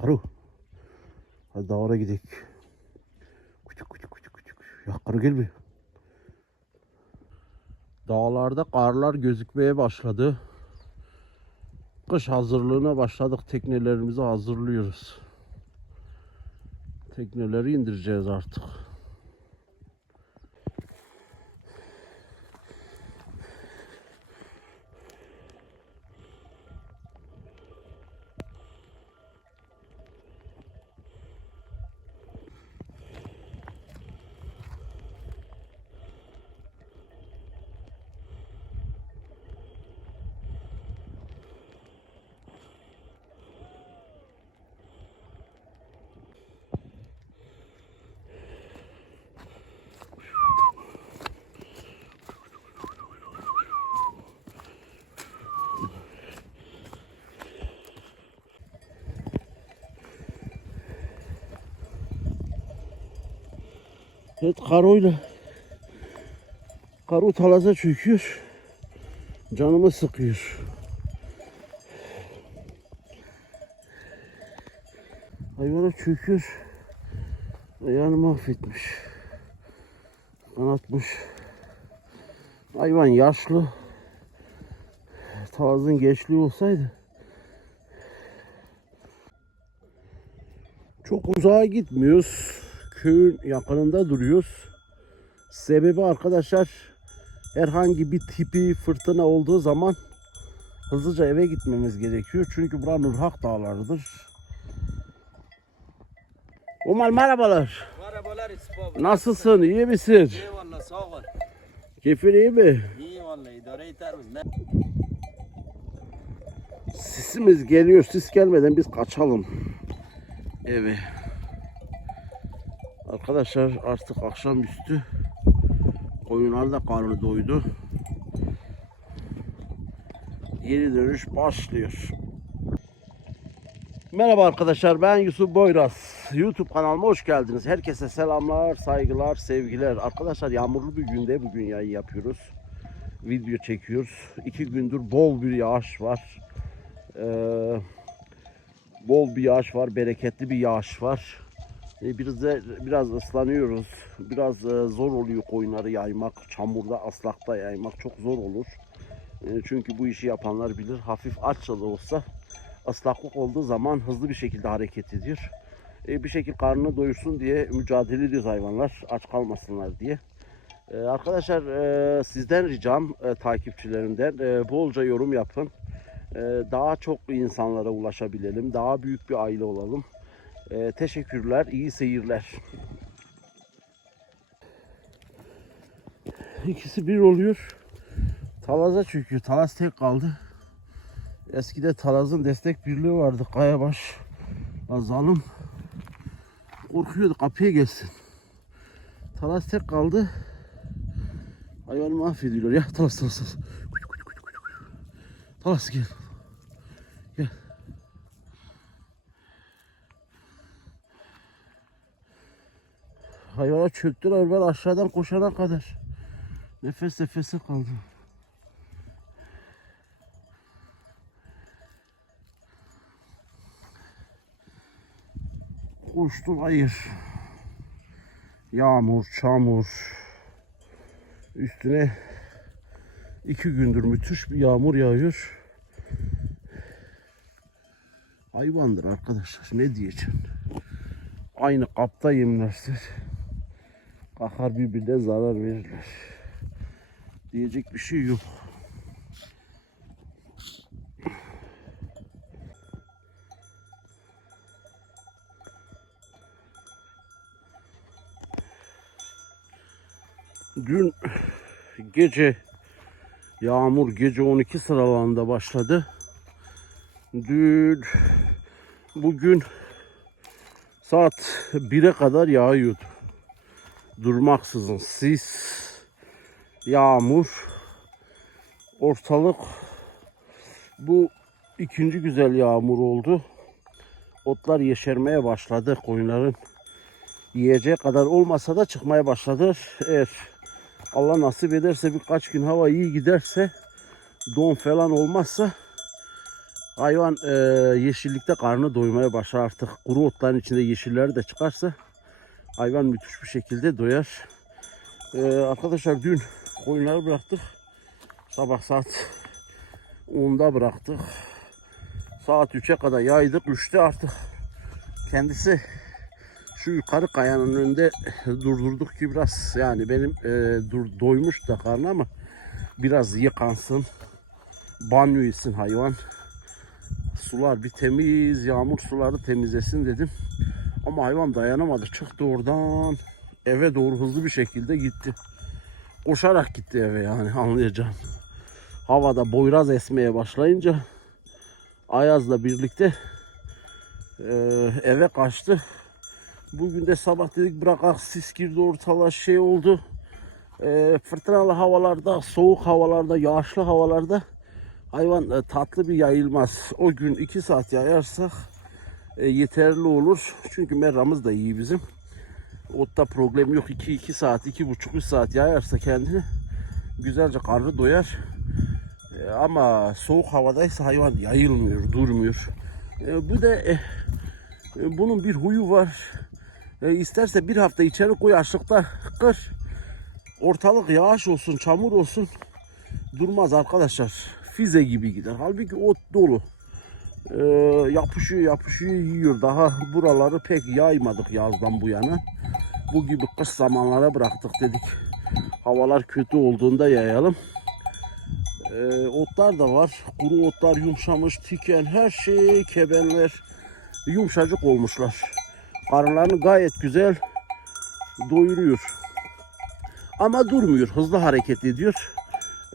Karı. Hadi dağlara gidelim. Küçük küçük küçük küçük. Ya karı gel bir. Dağlarda karlar gözükmeye başladı. Kış hazırlığına başladık. Teknelerimizi hazırlıyoruz. Tekneleri indireceğiz artık. Evet karoyla karo talaza çöküyor. Canımı sıkıyor. Hayvana çöküyor. Ayağını mahvetmiş. Kanatmış. Hayvan yaşlı. Talazın gençliği olsaydı çok uzağa gitmiyoruz. Köyün yakınında duruyoruz. Sebebi arkadaşlar herhangi bir tipi fırtına olduğu zaman hızlıca eve gitmemiz gerekiyor. Çünkü bura Nurhak dağlarıdır. Umar merhabalar. Merhabalar abi. Nasılsın? İyi misin? Eyvallah sağ ol. Keyfin iyi mi? İyi vallahi idare. Ne? Sisimiz geliyor. Sis gelmeden biz kaçalım. Eve. Arkadaşlar artık akşamüstü koyunlar da karnı doydu. Yeni dönüş başlıyor. Merhaba arkadaşlar ben Yusuf Boyraz. YouTube kanalıma hoş geldiniz. Herkese selamlar, saygılar, sevgiler. Arkadaşlar yağmurlu bir günde bugün yayın yapıyoruz. Video çekiyoruz. İki gündür bol bir yağış var. Ee, bol bir yağış var, bereketli bir yağış var. Ee, biraz biraz ıslanıyoruz. Biraz e, zor oluyor koyunları yaymak, çamurda, aslakta yaymak çok zor olur. E, çünkü bu işi yapanlar bilir. Hafif açça olsa ıslaklık olduğu zaman hızlı bir şekilde hareket ediyor. E, bir şekilde karnını doyursun diye mücadele ediyoruz hayvanlar aç kalmasınlar diye. E, arkadaşlar e, sizden ricam e, takipçilerimden e, bolca yorum yapın. E, daha çok insanlara ulaşabilelim. Daha büyük bir aile olalım. E, teşekkürler, iyi seyirler. İkisi bir oluyor. Talaza çöküyor. Talaz tek kaldı. Eskide Talaz'ın destek birliği vardı. Kayabaş. Azalım. Korkuyordu kapıya gelsin. Talaz tek kaldı. Hayvanı mahvediyorlar ya. Kuş, kuş. Talaz gel. Gel. Hayvana çöktüler ben aşağıdan koşana kadar. Nefes nefese kaldım. Uçtu hayır. Yağmur, çamur. Üstüne iki gündür müthiş bir yağmur yağıyor. Hayvandır arkadaşlar. Ne diyeceğim? Aynı kapta yemlerse kalkar birbirine zarar verirler. Diyecek bir şey yok. Dün gece yağmur gece 12 sıralarında başladı. Dün bugün saat 1'e kadar yağıyordu. Durmaksızın sis, yağmur, ortalık bu ikinci güzel yağmur oldu. Otlar yeşermeye başladı koyunların yiyeceği kadar olmasa da çıkmaya başladı. Eğer Allah nasip ederse birkaç gün hava iyi giderse don falan olmazsa Hayvan e, yeşillikte karnı doymaya başlar artık. Kuru otların içinde yeşiller de çıkarsa hayvan müthiş bir şekilde doyar. E, arkadaşlar dün koyunları bıraktık. Sabah saat 10'da bıraktık. Saat 3'e kadar yaydık. 3'te artık kendisi şu yukarı kayanın önünde durdurduk ki biraz yani benim e, dur, doymuş da karnı ama biraz yıkansın. Banyo hayvan. Sular bir temiz, yağmur suları temizlesin dedim. Ama hayvan dayanamadı. Çıktı oradan eve doğru hızlı bir şekilde gitti. Koşarak gitti eve yani anlayacağım. Havada boyraz esmeye başlayınca Ayaz'la birlikte e, eve kaçtı. Bugün de sabah dedik bırakak sis girdi ortalığa şey oldu. E, fırtınalı havalarda, soğuk havalarda, yağışlı havalarda hayvan e, tatlı bir yayılmaz. O gün 2 saat yayarsak e, yeterli olur. Çünkü merramız da iyi bizim. Otta problem yok. 2-2 saat, 2,5-3 saat yayarsa kendini güzelce karnı doyar. E, ama soğuk havadaysa hayvan yayılmıyor, durmuyor. E, bu da e, e, bunun bir huyu var. E, isterse bir hafta içeri koy açlıkta kır. Ortalık yağış olsun, çamur olsun durmaz arkadaşlar. Fize gibi gider. Halbuki ot dolu. E, yapışıyor yapışıyor yiyor. Daha buraları pek yaymadık yazdan bu yana. Bu gibi kış zamanlara bıraktık dedik. Havalar kötü olduğunda yayalım. E, otlar da var. Kuru otlar yumuşamış, tiken, her şey kebenler yumuşacık olmuşlar. Karınlarını gayet güzel doyuruyor. Ama durmuyor, hızlı hareket ediyor.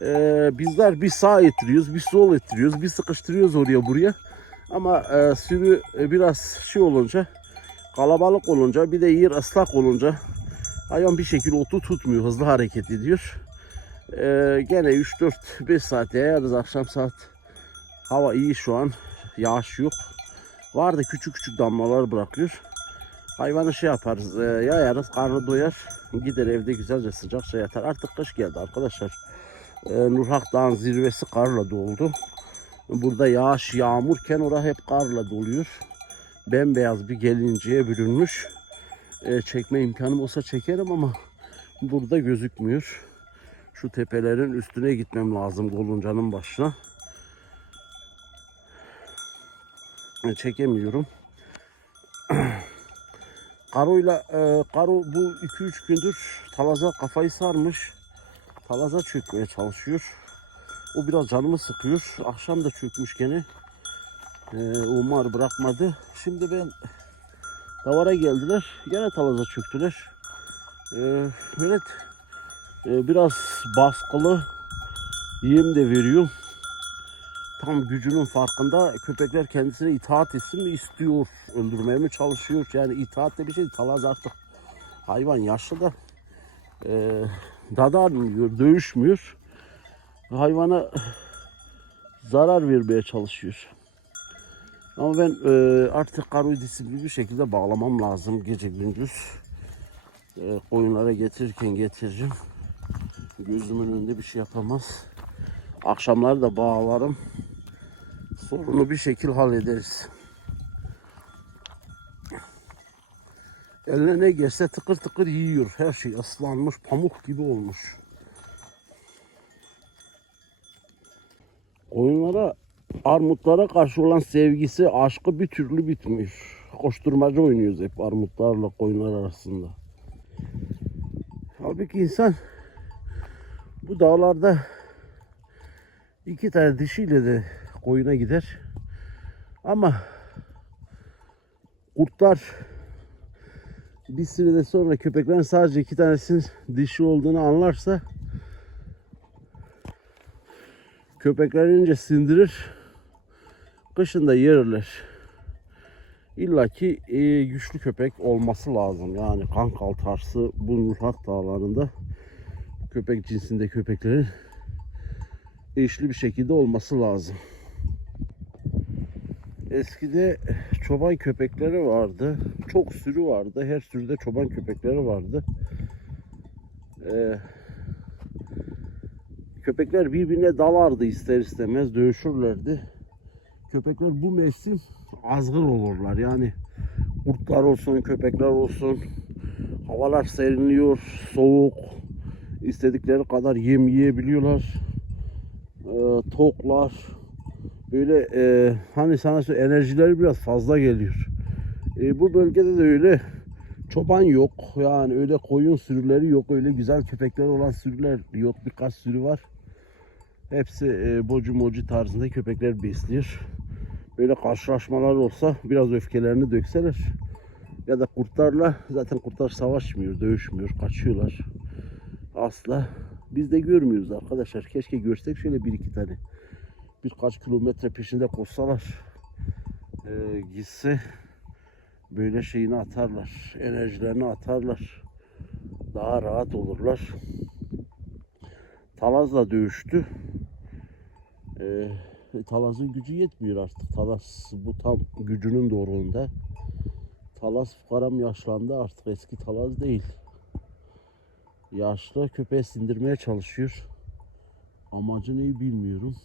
Ee, bizler bir sağ ettiriyoruz, bir sol ettiriyoruz, bir sıkıştırıyoruz oraya buraya. Ama e, sürü e, biraz şey olunca, kalabalık olunca, bir de yer ıslak olunca hayvan bir şekilde otu tutmuyor, hızlı hareket ediyor. Ee, gene 3-4-5 saat yayarız akşam saat. Hava iyi şu an, yağış yok. Vardı küçük küçük damlalar bırakıyor. Hayvanı şey yaparız, e, yayarız, karnı doyar, gider evde güzelce sıcakça yatar. Artık kış geldi arkadaşlar. E, Nurhak Dağı'nın zirvesi karla doldu. Burada yağış, yağmurken orada hep karla doluyor. Bembeyaz bir gelinceye bürünmüş. E, çekme imkanım olsa çekerim ama burada gözükmüyor. Şu tepelerin üstüne gitmem lazım Goluncan'ın başına. E, çekemiyorum. Karo'yla e, Karo bu 2-3 gündür talaza kafayı sarmış. Talaza çökmeye çalışıyor. O biraz canımı sıkıyor. Akşam da çökmüş gene. E, Umar bırakmadı. Şimdi ben davara geldiler. Gene talaza çöktüler. E, evet. E, biraz baskılı yem de veriyorum tam gücünün farkında köpekler kendisine itaat etsin mi istiyor, öldürmeye mi çalışıyor? Yani itaat de bir şey talaz artık hayvan yaşlı da e, dadanmıyor, dövüşmüyor. Hayvana zarar vermeye çalışıyor. Ama ben e, artık karoyu disiplinli bir şekilde bağlamam lazım gece gündüz. E, koyunlara getirirken getireceğim. Gözümün önünde bir şey yapamaz. Akşamları da bağlarım sorunu bir şekil hallederiz. Eline ne geçse tıkır tıkır yiyor. Her şey ıslanmış, pamuk gibi olmuş. Oyunlara, armutlara karşı olan sevgisi, aşkı bir türlü bitmiyor. Koşturmaca oynuyoruz hep armutlarla koyunlar arasında. Halbuki insan bu dağlarda iki tane dişiyle de koyuna gider. Ama kurtlar bir sürede sonra köpeklerin sadece iki tanesinin dişi olduğunu anlarsa köpekler ince sindirir kışın da yerler. İlla ki e, güçlü köpek olması lazım. Yani kan kaltarsı bu Nurhak dağlarında köpek cinsinde köpeklerin eşli bir şekilde olması lazım. Eskide çoban köpekleri vardı. Çok sürü vardı. Her sürüde çoban köpekleri vardı. Ee, köpekler birbirine dalardı ister istemez. Dövüşürlerdi. köpekler bu mevsim azgın olurlar. Yani kurtlar olsun, köpekler olsun. Havalar serinliyor, soğuk. İstedikleri kadar yem yiyebiliyorlar. Ee, toklar. Böyle e, hani sana söyle enerjileri biraz fazla geliyor. E, bu bölgede de öyle çoban yok. Yani öyle koyun sürüleri yok. Öyle güzel köpekler olan sürüler yok. Birkaç sürü var. Hepsi e, bocu mocu tarzında köpekler besliyor. Böyle karşılaşmalar olsa biraz öfkelerini dökseler ya da kurtlarla zaten kurtlar savaşmıyor, dövüşmüyor, kaçıyorlar. Asla. Biz de görmüyoruz arkadaşlar. Keşke görsek şöyle bir iki tane. Birkaç kilometre peşinde koşsalar e, gitse böyle şeyini atarlar. Enerjilerini atarlar. Daha rahat olurlar. Talaz'la dövüştü. Ee, Talaz'ın gücü yetmiyor artık. Talaz bu tam gücünün doğruluğunda. Talaz fukaram yaşlandı artık eski Talaz değil. Yaşlı köpeği sindirmeye çalışıyor. Amacı neyi bilmiyorum.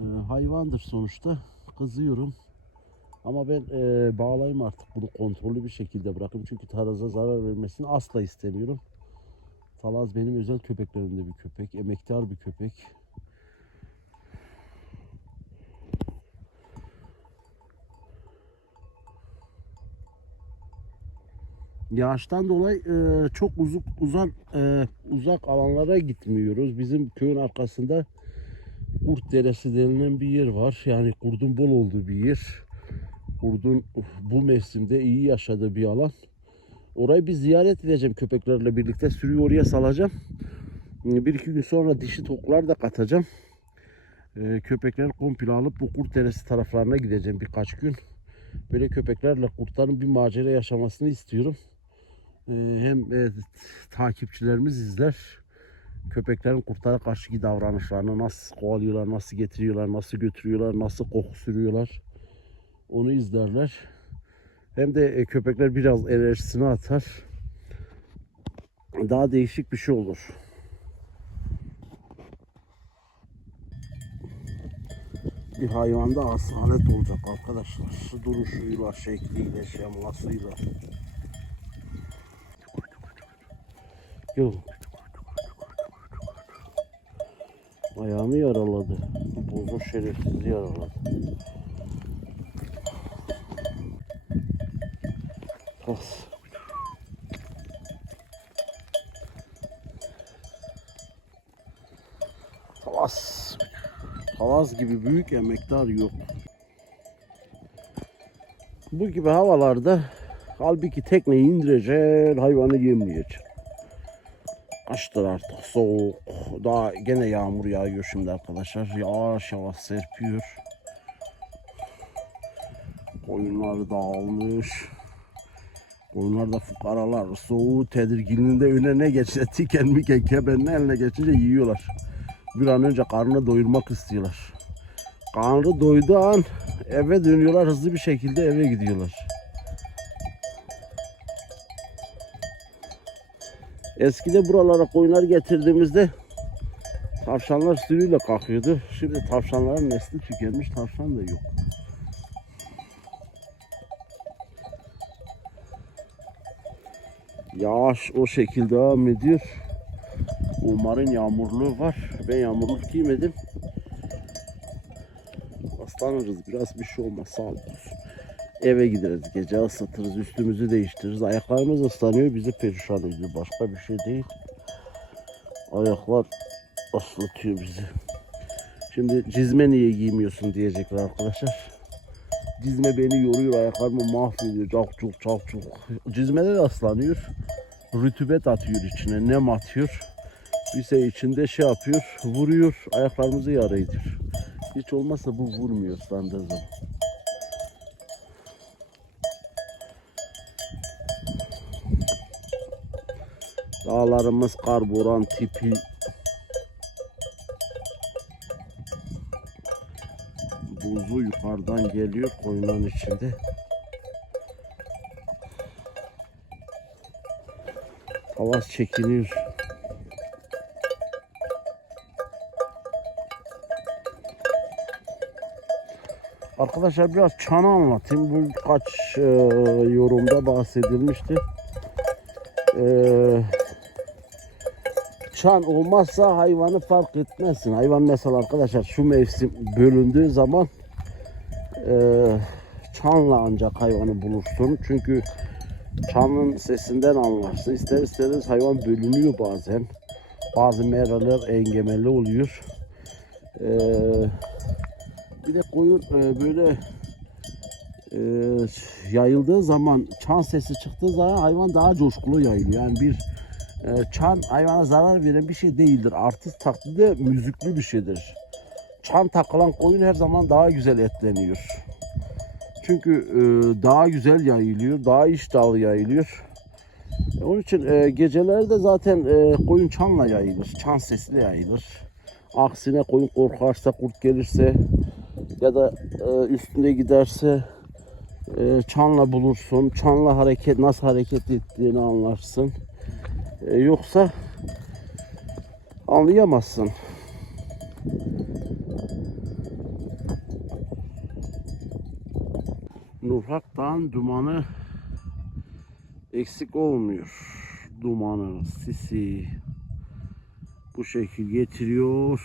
Ee, hayvandır sonuçta. Kızıyorum. Ama ben e, bağlayayım artık bunu kontrollü bir şekilde bırakayım. Çünkü Talaz'a zarar vermesini asla istemiyorum. Talaz benim özel köpeklerimde bir köpek. Emektar bir köpek. Yağıştan dolayı e, çok uzak uzak e, uzak alanlara gitmiyoruz. Bizim köyün arkasında Kurt Deresi denilen bir yer var. Yani kurdun bol olduğu bir yer. Kurdun bu mevsimde iyi yaşadığı bir alan. Orayı bir ziyaret edeceğim köpeklerle birlikte. Sürüyü oraya salacağım. Bir iki gün sonra dişi toklar da katacağım. Ee, köpekleri komple alıp bu kurt deresi taraflarına gideceğim birkaç gün. Böyle köpeklerle kurtların bir macera yaşamasını istiyorum. Ee, hem e, takipçilerimiz izler. Köpeklerin kurtlara karşı davranışlarını nasıl kovalıyorlar, nasıl getiriyorlar, nasıl götürüyorlar, nasıl koku sürüyorlar. Onu izlerler. Hem de e, köpekler biraz enerjisini atar. Daha değişik bir şey olur. Bir hayvanda asalet olacak arkadaşlar. Duruşuyla, şekliyle, şemasıyla. Yok. Ayağımı yaraladı. Bozu şerefsiz yaraladı. Pas. Talas. Talas gibi büyük emektar yok. Bu gibi havalarda halbuki tekneyi indireceksin, hayvanı yemleyeceksin. Açtır artık soğuk. Daha gene yağmur yağıyor şimdi arkadaşlar. Yavaş yavaş serpiyor. Koyunlar dağılmış. Koyunlar da fukaralar. Soğuğu tedirginliğinde önüne geçse tiken miken kebenin eline geçince yiyorlar. Bir an önce karnını doyurmak istiyorlar. Karnı doyduğu an eve dönüyorlar. Hızlı bir şekilde eve gidiyorlar. Eskide buralara koyunlar getirdiğimizde tavşanlar sürüyle kalkıyordu. Şimdi tavşanların nesli tükenmiş, tavşan da yok. Yağış o şekilde devam ediyor. Umarın yağmurluğu var. Ben yağmurluk giymedim. Aslanırız biraz bir şey olmaz sağ olun. Eve gideriz gece ısıtırız üstümüzü değiştiririz. Ayaklarımız ıslanıyor bizi perişan ediyor. Başka bir şey değil. Ayaklar ıslatıyor bizi. Şimdi cizme niye giymiyorsun diyecekler arkadaşlar. Cizme beni yoruyor ayaklarımı mahvediyor. Çok çok çok. Cizmede de ıslanıyor. Rütubet atıyor içine. Nem atıyor. Bize içinde şey yapıyor. Vuruyor. Ayaklarımızı yara ediyor. Hiç olmazsa bu vurmuyor ıslandığı zaman. Dağlarımız karburan tipi. Buzu yukarıdan geliyor koyunun içinde. Havas çekiniyor. Arkadaşlar biraz çanı anlatayım. Bu kaç e, yorumda bahsedilmişti. E, çan olmazsa hayvanı fark etmezsin. Hayvan mesela arkadaşlar şu mevsim bölündüğü zaman e, çanla ancak hayvanı bulursun. Çünkü çanın sesinden anlarsın. İster istemez hayvan bölünüyor bazen. Bazı meralar engemeli oluyor. E, bir de koyun e, böyle e, yayıldığı zaman çan sesi çıktığı zaman hayvan daha coşkulu yayılıyor. Yani bir çan hayvana zarar veren bir şey değildir. Artist taklidi müzikli bir şeydir. Çan takılan koyun her zaman daha güzel etleniyor. Çünkü e, daha güzel yayılıyor, daha iştahlı yayılıyor. Onun için e, gecelerde zaten e, koyun çanla yayılır, çan sesle yayılır. Aksine koyun korkarsa, kurt gelirse ya da üstünde giderse çanla bulursun. Çanla hareket nasıl hareket ettiğini anlarsın. E, yoksa anlayamazsın. Nurhak Dağı'nın dumanı eksik olmuyor. Dumanı, sisi bu şekil getiriyor.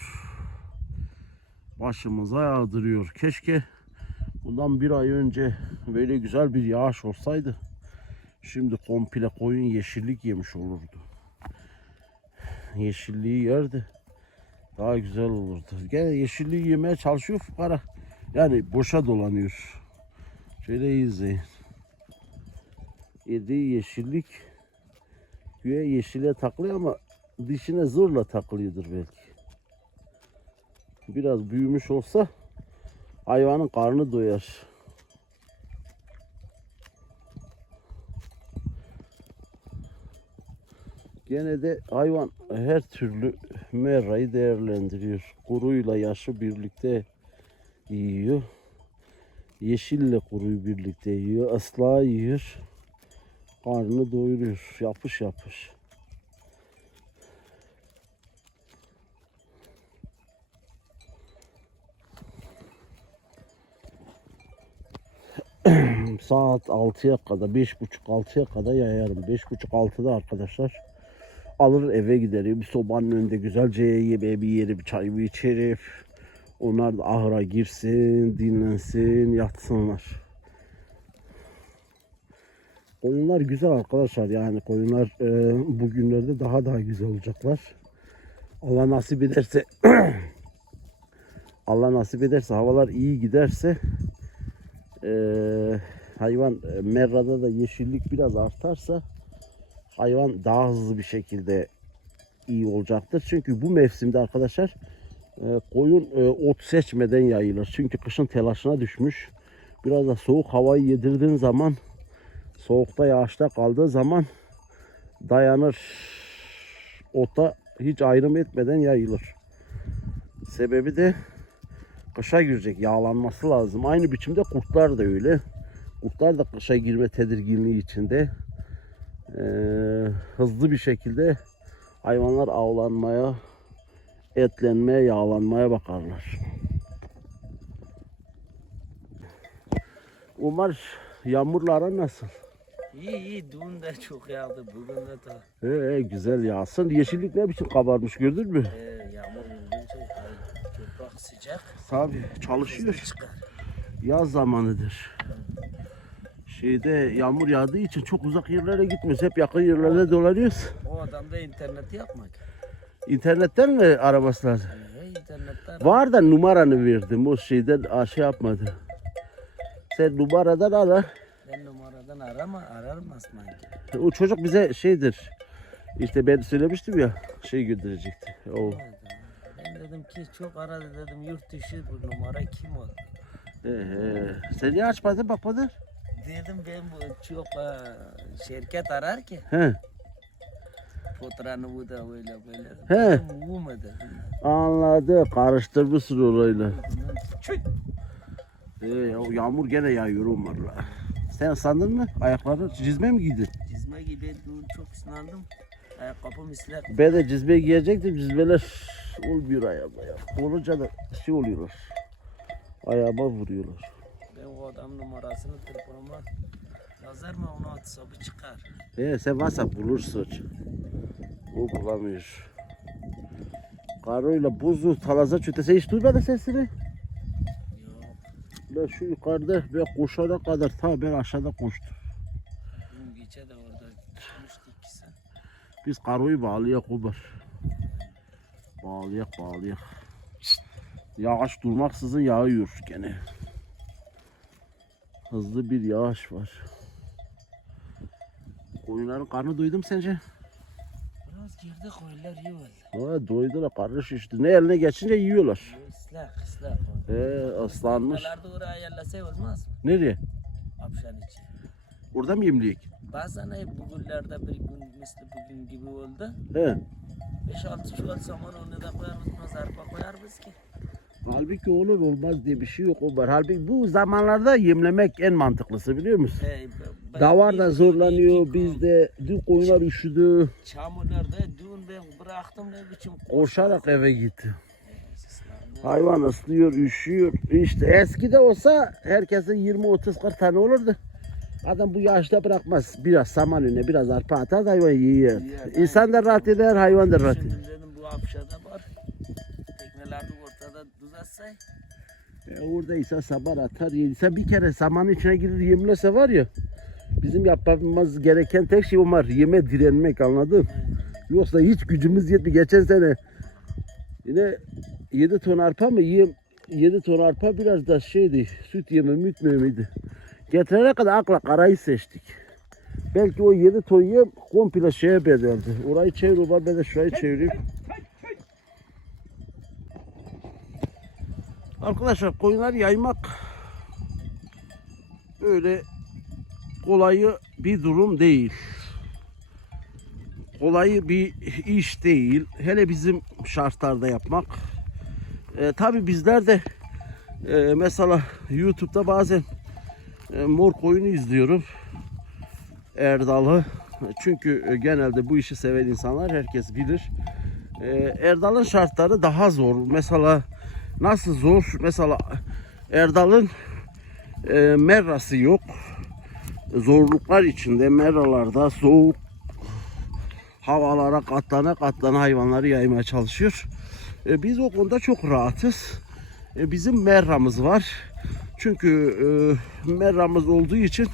Başımıza yağdırıyor. Keşke bundan bir ay önce böyle güzel bir yağış olsaydı. Şimdi komple koyun yeşillik yemiş olurdu. Yeşilliği yerdi. Daha güzel olurdu. Gene yeşilliği yemeye çalışıyor fukara. Yani boşa dolanıyor. Şöyle izleyin. Yediği yeşillik güya yeşile takılıyor ama dişine zorla takılıyordur belki. Biraz büyümüş olsa hayvanın karnı doyar. Gene de hayvan her türlü merayı değerlendiriyor. Kuruyla yaşı birlikte yiyor. Yeşille kuruyu birlikte yiyor. Asla yiyor. Karnını doyuruyor. Yapış yapış. Saat 6'ya kadar, 5.30-6'ya kadar yayarım. 5.30-6'da arkadaşlar alır eve giderim. Sobanın önünde güzelce yemeği bir yerim, çayımı içerim. Onlar da ahıra girsin, dinlensin, yatsınlar. Koyunlar güzel arkadaşlar yani koyunlar e, bugünlerde daha daha güzel olacaklar. Allah nasip ederse Allah nasip ederse havalar iyi giderse e, hayvan e, merrada da yeşillik biraz artarsa hayvan daha hızlı bir şekilde iyi olacaktır. Çünkü bu mevsimde arkadaşlar e, koyun e, ot seçmeden yayılır. Çünkü kışın telaşına düşmüş. Biraz da soğuk havayı yedirdiğin zaman soğukta yağışta kaldığı zaman dayanır ota hiç ayrım etmeden yayılır. Sebebi de kışa girecek yağlanması lazım. Aynı biçimde kurtlar da öyle. Kurtlar da kışa girme tedirginliği içinde Ee, hızlı bir şekilde hayvanlar avlanmaya, etlenmeye, yağlanmaya bakarlar. Umar yağmurlara nasıl? İyi iyi dün de çok yağdı bugün de ta. Ee, güzel yağsın. Yeşillik ne biçim kabarmış gördün mü? Ee, yağmur yağınca toprak sıcak. Tabii çalışıyor. Yaz zamanıdır. Şeyde yağmur yağdığı için çok uzak yerlere gitmiyoruz. Hep yakın yerlerde dolanıyoruz. O adam da interneti yapmak. İnternetten mi araması lazım? Ee, internetten Var da numaranı verdim. O şeyden şey yapmadı. Sen numaradan ara. ben numaradan arama ararım aslında. O çocuk bize şeydir. İşte ben söylemiştim ya şey gönderecekti. O. Ben dedim ki çok aradı dedim yurt dışı bu numara kim o? Ee, sen niye açmadın bakmadın? Dedim ben bu çok e, şirket arar ki He. fotoğrafını bu da böyle böyle. He. Dedim. Anladı. Karıştırmışsın olayla. Çüt. Ee, yağmur gene yağıyor umarla. Sen sandın mı? Ayakları çizme mi giydin? Cizme gibi çok sınandım. Ayakkabım ıslak. Ben de cizme giyecektim. Cizmeler olmuyor ayağıma ya. Olunca da şey oluyorlar. Ayağıma vuruyorlar. Ben o adam numarasını telefonuma yazar mı onu atsa bu çıkar. He, sen WhatsApp bulursun. O bulamıyor. Karıyla buzu talaza çötese hiç duymadın sesini. Yok. Ben şu yukarıda ben koşana kadar ta ben aşağıda koştum. Dün gece de orada konuştu ikisi. Biz karıyı bağlayak Uber. Bağlayak bağlayak. Yağış durmaksızın yağıyor gene. Hızlı bir yağış var. Koyunların karnı doydu mu sence? Biraz girdi koyunlar oldu. Ha, doydular karnı şişti. Ne eline geçince yiyorlar. Islah ıslah. He ıslanmış. Buralarda oraya yerlese olmaz mı? Nereye? Apşan için. Orada mı yemleyek? Bazen hep bugünlerde bir gün misli bugün gibi oldu. He. 5-6 çuval saman onu da koyar mısınız arpa koyar mıyız ki? Halbuki olur olmaz diye bir şey yok Uber. Halbuki bu zamanlarda yemlemek en mantıklısı biliyor musun? Hey, ben- Davar da bir- zorlanıyor iki. Dün koyunlar üşüdü. Çamurlarda dün ben bıraktım ne biçim Koşarak eve gitti. Hayvan ıslıyor, üşüyor. İşte eskide olsa herkesin 20 30 40 tane olurdu. Adam bu yaşta bırakmaz. Biraz saman önüne, biraz arpa atar da hayvan yiyor. Yiyor, İnsan da rahat eder, hayvan da rahat eder. Şimdi dedim bu var. Düzelse. E, oradaysa saman atar. Sen bir kere samanın içine girir yemlese var ya. Bizim yapmamız gereken tek şey Umar. Yeme direnmek anladın? Yoksa hiç gücümüz yetmiyor. Geçen sene yine 7 ton arpa mı yiyem 7 ton arpa biraz da şeydi süt yeme mütmüyor muydu? Getirene kadar akla karayı seçtik. Belki o 7 ton yem komple şeye bedeldi. Orayı çevir ben de şurayı çevireyim. Arkadaşlar koyunlar yaymak öyle kolayı bir durum değil. Kolayı bir iş değil. Hele bizim şartlarda yapmak. E, Tabi bizler de e, mesela YouTube'da bazen e, mor koyunu izliyorum. Erdal'ı. Çünkü e, genelde bu işi seven insanlar herkes bilir. E, Erdal'ın şartları daha zor. Mesela nasıl zor? Mesela Erdal'ın e, merrası yok. Zorluklar içinde merralarda soğuk havalara katlana katlana hayvanları yaymaya çalışıyor. E, biz o konuda çok rahatız. E, bizim merramız var. Çünkü e, merramız olduğu için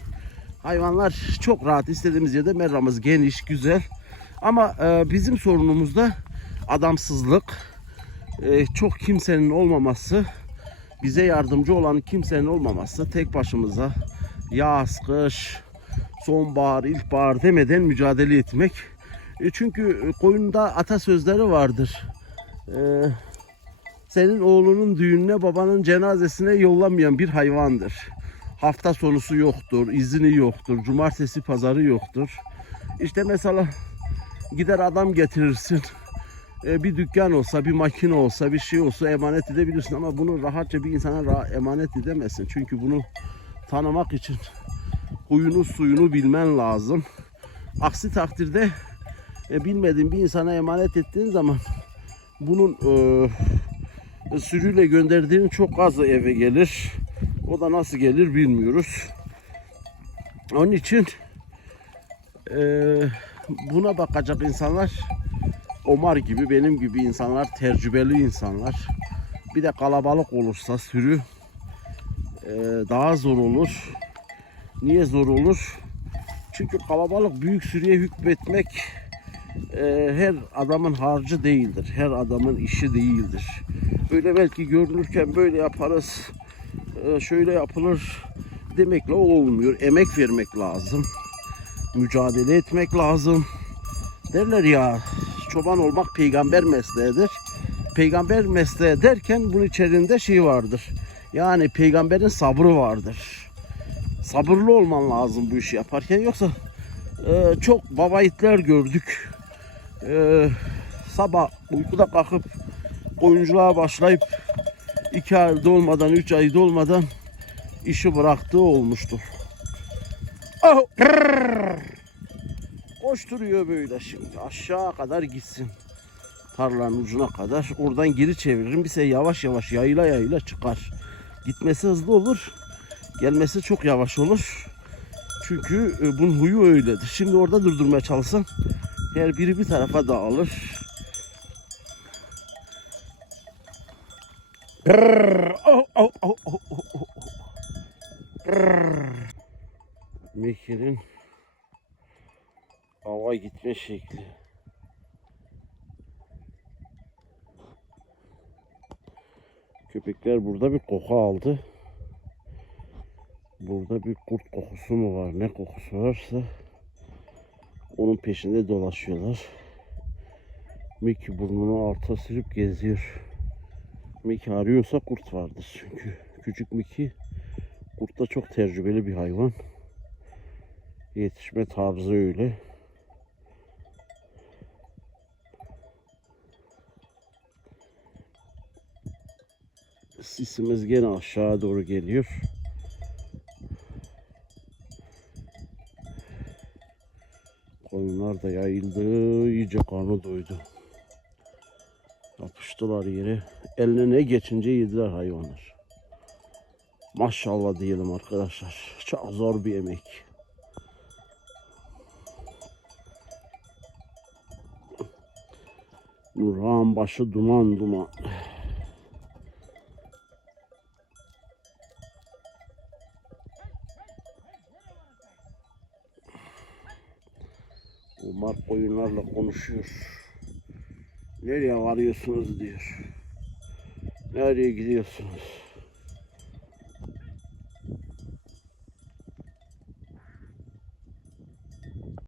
hayvanlar çok rahat istediğimiz yerde merramız geniş, güzel. Ama e, bizim sorunumuz da adamsızlık. E, çok kimsenin olmaması, bize yardımcı olan kimsenin olmaması tek başımıza yaz, kış, sonbahar, ilkbahar demeden mücadele etmek. E, çünkü koyunda atasözleri vardır. E, senin oğlunun düğününe babanın cenazesine yollamayan bir hayvandır. Hafta sonusu yoktur, izini yoktur, cumartesi pazarı yoktur. İşte mesela gider adam getirirsin. E, bir dükkan olsa, bir makine olsa, bir şey olsa emanet edebilirsin ama bunu rahatça bir insana emanet edemezsin. Çünkü bunu tanımak için huyunu suyunu bilmen lazım. Aksi takdirde e, bilmediğin bir insana emanet ettiğin zaman bunun e, sürüyle gönderdiğin çok az eve gelir. O da nasıl gelir bilmiyoruz. Onun için e, buna bakacak insanlar Omar gibi benim gibi insanlar tecrübeli insanlar. Bir de kalabalık olursa sürü e, daha zor olur. Niye zor olur? Çünkü kalabalık büyük sürüye hükmetmek e, her adamın harcı değildir. Her adamın işi değildir. Öyle belki görünürken böyle yaparız, e, şöyle yapılır demekle olmuyor. Emek vermek lazım. Mücadele etmek lazım. Derler ya çoban olmak peygamber mesleğidir. Peygamber mesleği derken bunun içerisinde şey vardır. Yani peygamberin sabrı vardır. Sabırlı olman lazım bu işi yaparken yoksa e, çok baba itler gördük. E, sabah uykuda kalkıp oyunculuğa başlayıp iki ay dolmadan, üç ay dolmadan işi bıraktığı olmuştur. Oh! Brrr! Koşturuyor böyle şimdi aşağı kadar gitsin. Tarlanın ucuna kadar. Oradan geri çeviririm. Bir şey yavaş yavaş yayla yayla çıkar. Gitmesi hızlı olur. Gelmesi çok yavaş olur. Çünkü e, bunun huyu öyledir. Şimdi orada durdurmaya çalışsam her biri bir tarafa dağılır. Grrr, oh, oh, oh, oh, oh, oh, oh. Grrr. Mekir'in ava gitme şekli. Köpekler burada bir koku aldı. Burada bir kurt kokusu mu var? Ne kokusu varsa onun peşinde dolaşıyorlar. Mickey burnunu alta sürüp geziyor. Mickey arıyorsa kurt vardır çünkü. Küçük Mickey kurtta çok tecrübeli bir hayvan. Yetişme tarzı öyle. Sisimiz gene aşağı doğru geliyor. Koyunlar da yayıldı. iyice karnı doydu. Yapıştılar yere. Eline ne geçince yediler hayvanlar. Maşallah diyelim arkadaşlar. Çok zor bir emek. Nurhan başı duman duman. Umar koyunlarla konuşuyor. Nereye varıyorsunuz diyor. Nereye gidiyorsunuz?